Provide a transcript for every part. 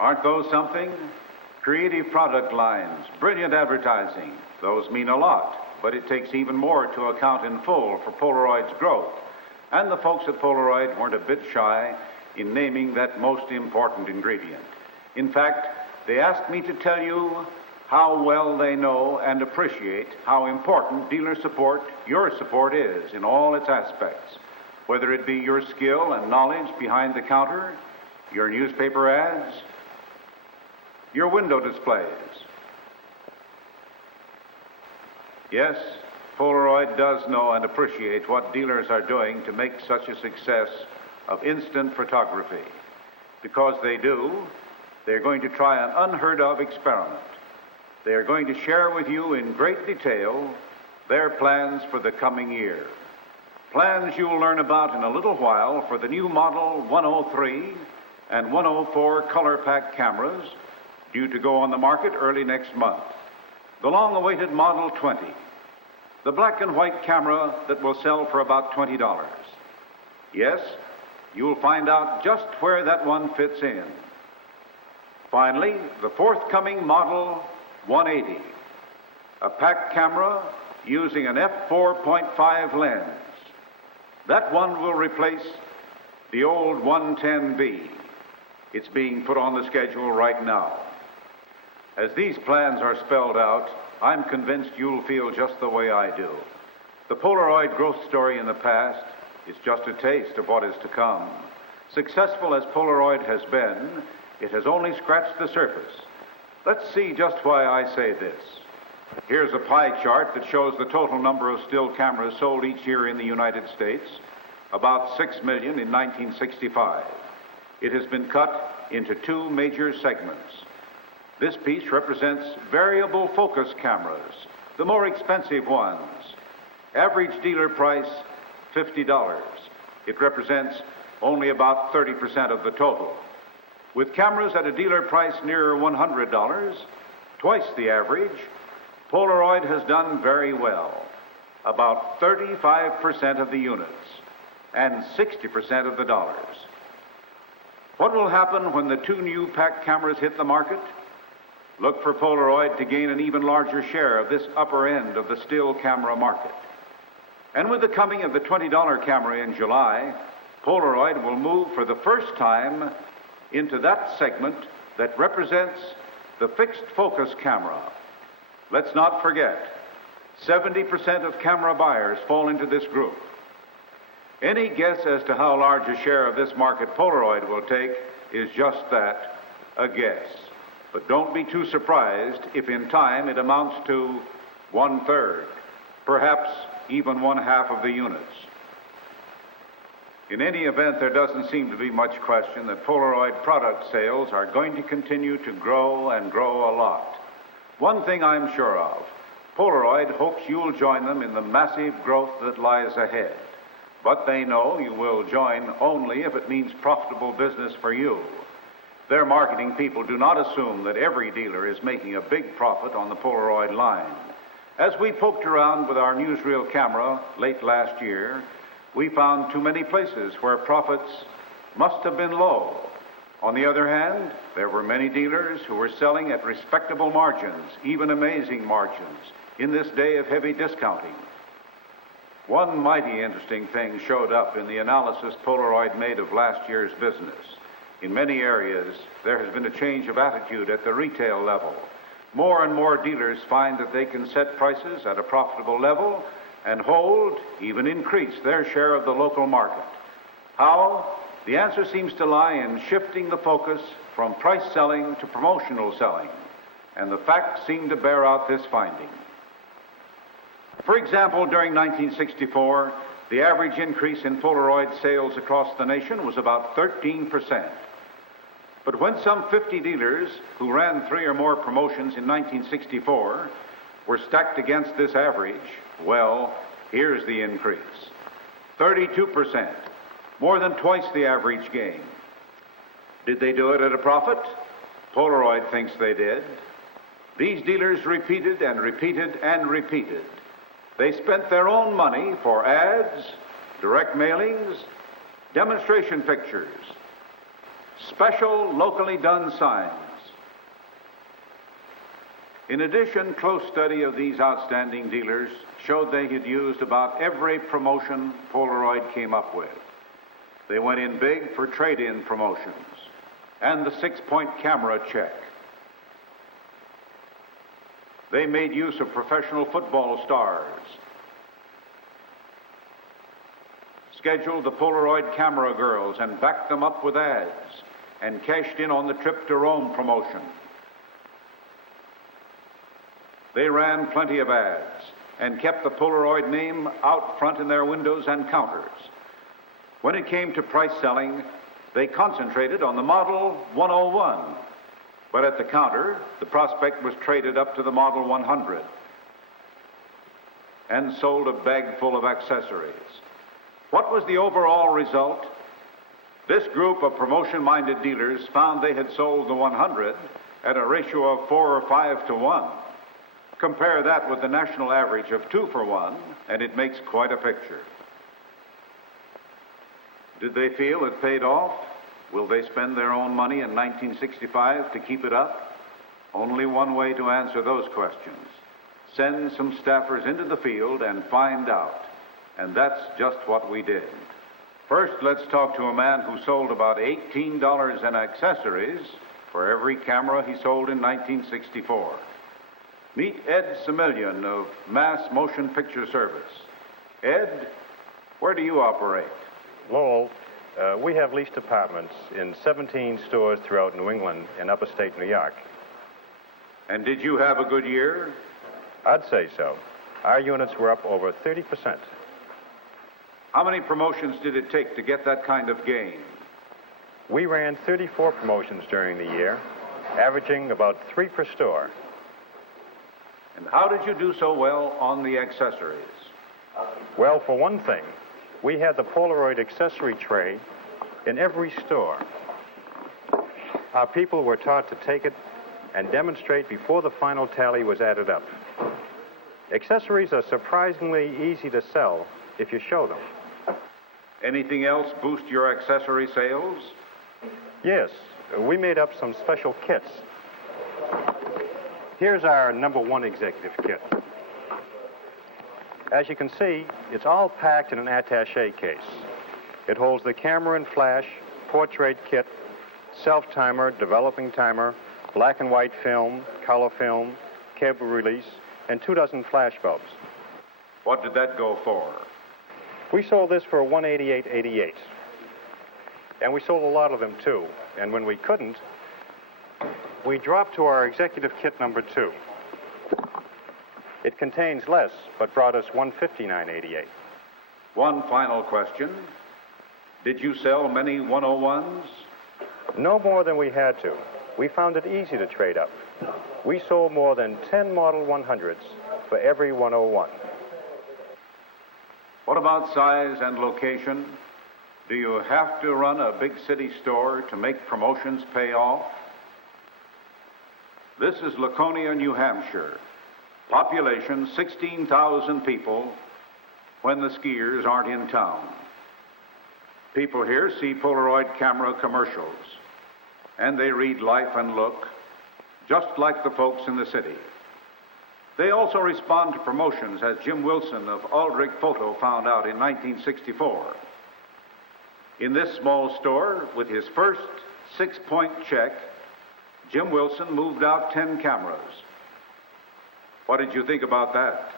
Aren't those something? Creative product lines, brilliant advertising. Those mean a lot, but it takes even more to account in full for Polaroid's growth. And the folks at Polaroid weren't a bit shy in naming that most important ingredient. In fact, they asked me to tell you how well they know and appreciate how important dealer support, your support, is in all its aspects, whether it be your skill and knowledge behind the counter, your newspaper ads, your window displays. Yes, Polaroid does know and appreciate what dealers are doing to make such a success of instant photography. Because they do, they're going to try an unheard of experiment. They're going to share with you in great detail their plans for the coming year. Plans you'll learn about in a little while for the new model 103 and 104 color pack cameras due to go on the market early next month. The long-awaited Model 20, the black and white camera that will sell for about $20. Yes, you'll find out just where that one fits in. Finally, the forthcoming Model 180, a pack camera using an f4.5 lens. That one will replace the old 110B. It's being put on the schedule right now. As these plans are spelled out, I'm convinced you'll feel just the way I do. The Polaroid growth story in the past is just a taste of what is to come. Successful as Polaroid has been, it has only scratched the surface. Let's see just why I say this. Here's a pie chart that shows the total number of still cameras sold each year in the United States, about 6 million in 1965. It has been cut into two major segments. This piece represents variable focus cameras, the more expensive ones. Average dealer price, $50. It represents only about 30% of the total. With cameras at a dealer price near $100, twice the average, Polaroid has done very well. About 35% of the units and 60% of the dollars. What will happen when the two new pack cameras hit the market? Look for Polaroid to gain an even larger share of this upper end of the still camera market. And with the coming of the $20 camera in July, Polaroid will move for the first time into that segment that represents the fixed focus camera. Let's not forget, 70% of camera buyers fall into this group. Any guess as to how large a share of this market Polaroid will take is just that, a guess. But don't be too surprised if in time it amounts to 1/3, perhaps even 1/2 of the units. In any event, there doesn't seem to be much question that Polaroid product sales are going to continue to grow and grow a lot. One thing I'm sure of, Polaroid hopes you'll join them in the massive growth that lies ahead. But they know you will join only if it means profitable business for you. Their marketing people do not assume that every dealer is making a big profit on the Polaroid line. As we poked around with our newsreel camera late last year, we found too many places where profits must have been low. On the other hand, there were many dealers who were selling at respectable margins, even amazing margins, in this day of heavy discounting. One mighty interesting thing showed up in the analysis Polaroid made of last year's business. In many areas, there has been a change of attitude at the retail level. More and more dealers find that they can set prices at a profitable level and hold, even increase, their share of the local market. How? The answer seems to lie in shifting the focus from price selling to promotional selling, and the facts seem to bear out this finding. For example, during 1964, the average increase in Polaroid sales across the nation was about 13%. But when some 50 dealers who ran 3 or more promotions in 1964 were stacked against this average, well, here's the increase. 32%, more than twice the average gain. Did they do it at a profit? Polaroid thinks they did. These dealers repeated and repeated and repeated. They spent their own money for ads, direct mailings, demonstration pictures. Special locally done signs. In addition, close study of these outstanding dealers showed they had used about every promotion Polaroid came up with. They went in big for trade-in promotions and the 6-point camera check. They made use of professional football stars, scheduled the Polaroid camera girls and backed them up with ads, and cashed in on the trip to Rome promotion. They ran plenty of ads and kept the Polaroid name out front in their windows and counters. When it came to price selling, they concentrated on the model 101, but at the counter, the prospect was traded up to the model 100 and sold a bag full of accessories. What was the overall result? This group of promotion-minded dealers found they had sold the 100 at a ratio of 4 or 5 to 1. Compare that with the national average of 2 for 1, and it makes quite a picture. Did they feel it paid off? Will they spend their own money in 1965 to keep it up? Only one way to answer those questions. Send some staffers into the field and find out. And that's just what we did. First, let's talk to a man who sold about $18 in accessories for every camera he sold in 1964. Meet Ed Semillion of Mass Motion Picture Service. Ed, where do you operate? Lowell, we have leased apartments in 17 stores throughout New England and upstate New York. And did you have a good year? I'd say so. Our units were up over 30%. How many promotions did it take to get that kind of gain? We ran 34 promotions during the year, averaging about 3 per store. And how did you do so well on the accessories? Well, for one thing, we had the Polaroid accessory tray in every store. Our people were taught to take it and demonstrate before the final tally was added up. Accessories are surprisingly easy to sell if you show them. Anything else boost your accessory sales? Yes, we made up some special kits. Here's our #1 executive kit. As you can see, it's all packed in an attaché case. It holds the camera and flash, portrait kit, self-timer, developing timer, black and white film, color film, cable release, and 24 flash bulbs. What did that go for? We sold this for $188.88. And we sold a lot of them, too. And when we couldn't, we dropped to our executive kit #2. It contains less, but brought us $159.88. One final question. Did you sell many 101s? No more than we had to. We found it easy to trade up. We sold more than 10 Model 100s for every 101. What about size and location? Do you have to run a big city store to make promotions pay off? This is Laconia, New Hampshire. Population 16,000 people when the skiers aren't in town. People here see Polaroid camera commercials, and they read Life and Look, just like the folks in the city. They also respond to promotions, as Jim Wilson of Aldrich Photo found out in 1964. In this small store, with his first 6-point check, Jim Wilson moved out 10 cameras. What did you think about that?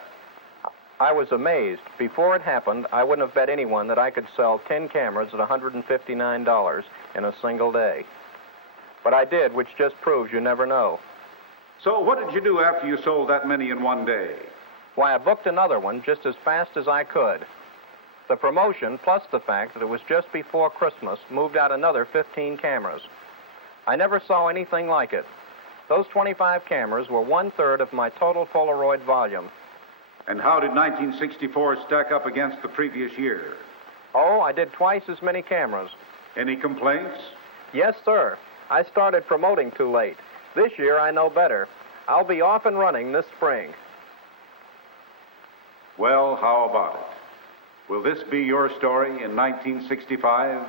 I was amazed. Before it happened, I wouldn't have bet anyone that I could sell 10 cameras at $159 in a single day. But I did, which just proves you never know. So what did you do after you sold that many in one day? Why, I booked another one just as fast as I could. The promotion, plus the fact that it was just before Christmas, moved out another 15 cameras. I never saw anything like it. Those 25 cameras were 1/3 of my total Polaroid volume. And how did 1964 stack up against the previous year? Oh, I did twice as many cameras. Any complaints? Yes, sir. I started promoting too late. This year, I know better. I'll be off and running this spring. Well, how about it? Will this be your story in 1965?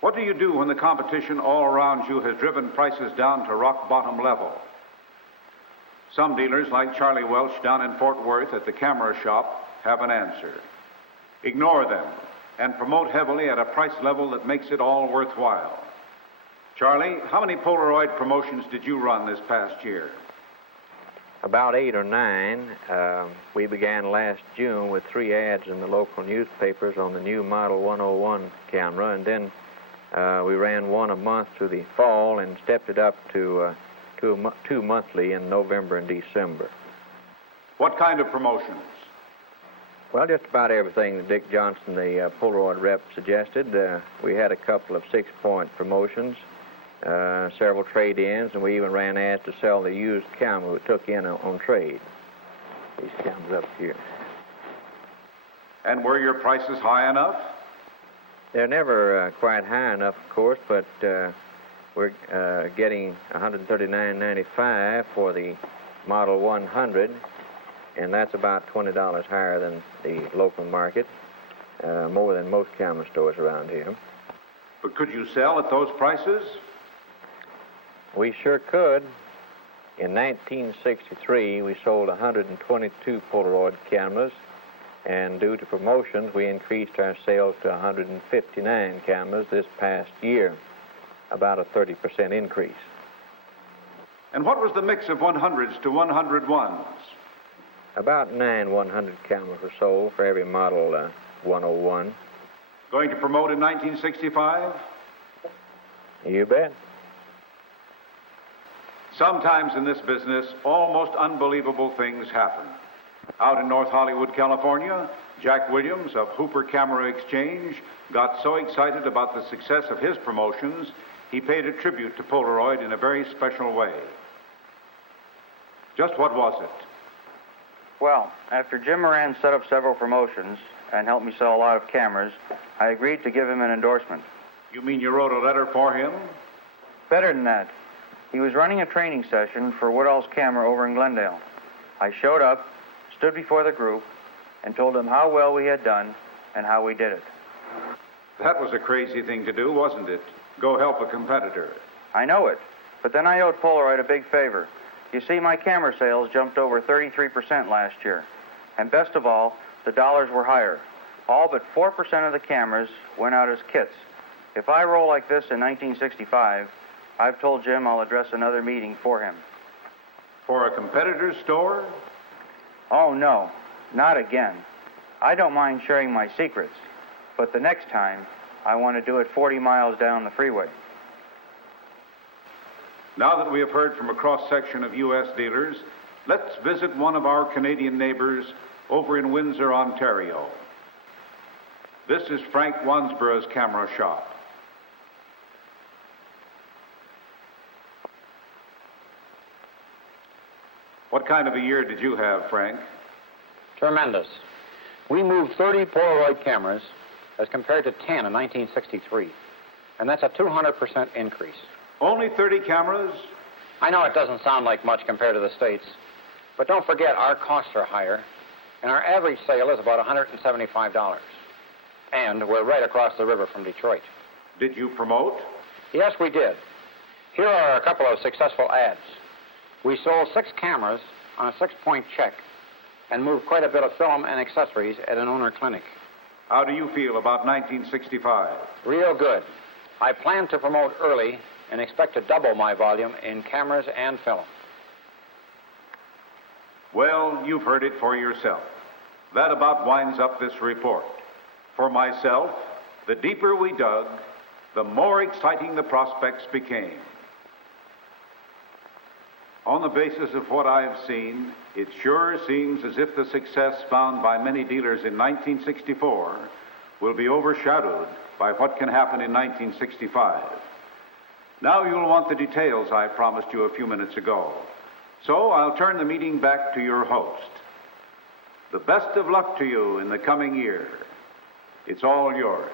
What do you do when the competition all around you has driven prices down to rock bottom level? Some dealers, like Charlie Welch down in Fort Worth at the camera shop, have an answer. Ignore them and promote heavily at a price level that makes it all worthwhile. Charlie, how many Polaroid promotions did you run this past year? About 8 or 9. We began last June with 3 ads in the local newspapers on the new Model 101 camera, and then we ran 1 a month through the fall and stepped it up to 2 monthly in November and December. What kind of promotions? Well, just about everything that Dick Johnson, the Polaroid rep, suggested. We had a couple of 6-point promotions, several trade-ins, and we even ran ads to sell the used camera we took in on trade. These cameras up here. And were your prices high enough? They're never quite high enough, of course, but we're getting $139.95 for the Model 100, and that's about $20 higher than the local market, more than most camera stores around here. But could you sell at those prices? We sure could. In 1963, we sold 122 Polaroid cameras, and due to promotions, we increased our sales to 159 cameras this past year, about a 30% increase. And what was the mix of 100s to 101s? About 9 100 cameras were sold for every model 101. Going to promote in 1965? You bet. Sometimes in this business, almost unbelievable things happen. Out in North Hollywood, California, Jack Williams of Hooper Camera Exchange got so excited about the success of his promotions, he paid a tribute to Polaroid in a very special way. Just what was it? Well, after Jim Moran set up several promotions and helped me sell a lot of cameras, I agreed to give him an endorsement. You mean you wrote a letter for him? Better than that. He was running a training session for Woodall's camera over in Glendale. I showed up, stood before the group, and told him how well we had done and how we did it. That was a crazy thing to do, wasn't it? Go help a competitor. I know it, but then I owed Polaroid a big favor. You see, my camera sales jumped over 33% last year. And best of all, the dollars were higher. All but 4% of the cameras went out as kits. If I roll like this in 1965, I've told Jim I'll address another meeting for him. For a competitor's store? Oh, no, not again. I don't mind sharing my secrets, but the next time, I want to do it 40 miles down the freeway. Now that we have heard from a cross-section of U.S. dealers, let's visit one of our Canadian neighbors over in Windsor, Ontario. This is Frank Wansborough's camera shop. What kind of a year did you have, Frank? Tremendous. We moved 30 Polaroid cameras as compared to 10 in 1963, and that's a 200% increase. Only 30 cameras? I know it doesn't sound like much compared to the States, but don't forget our costs are higher, and our average sale is about $175. And we're right across the river from Detroit. Did you promote? Yes, we did. Here are a couple of successful ads. We sold 6 cameras on a 6-point check and moved quite a bit of film and accessories at an owner clinic. How do you feel about 1965? Real good. I plan to promote early and expect to double my volume in cameras and film. Well, you've heard it for yourself. That about winds up this report. For myself, the deeper we dug, the more exciting the prospects became. On the basis of what I've seen, it sure seems as if the success found by many dealers in 1964 will be overshadowed by what can happen in 1965. Now you'll want the details I promised you a few minutes ago. So I'll turn the meeting back to your host. The best of luck to you in the coming year. It's all yours.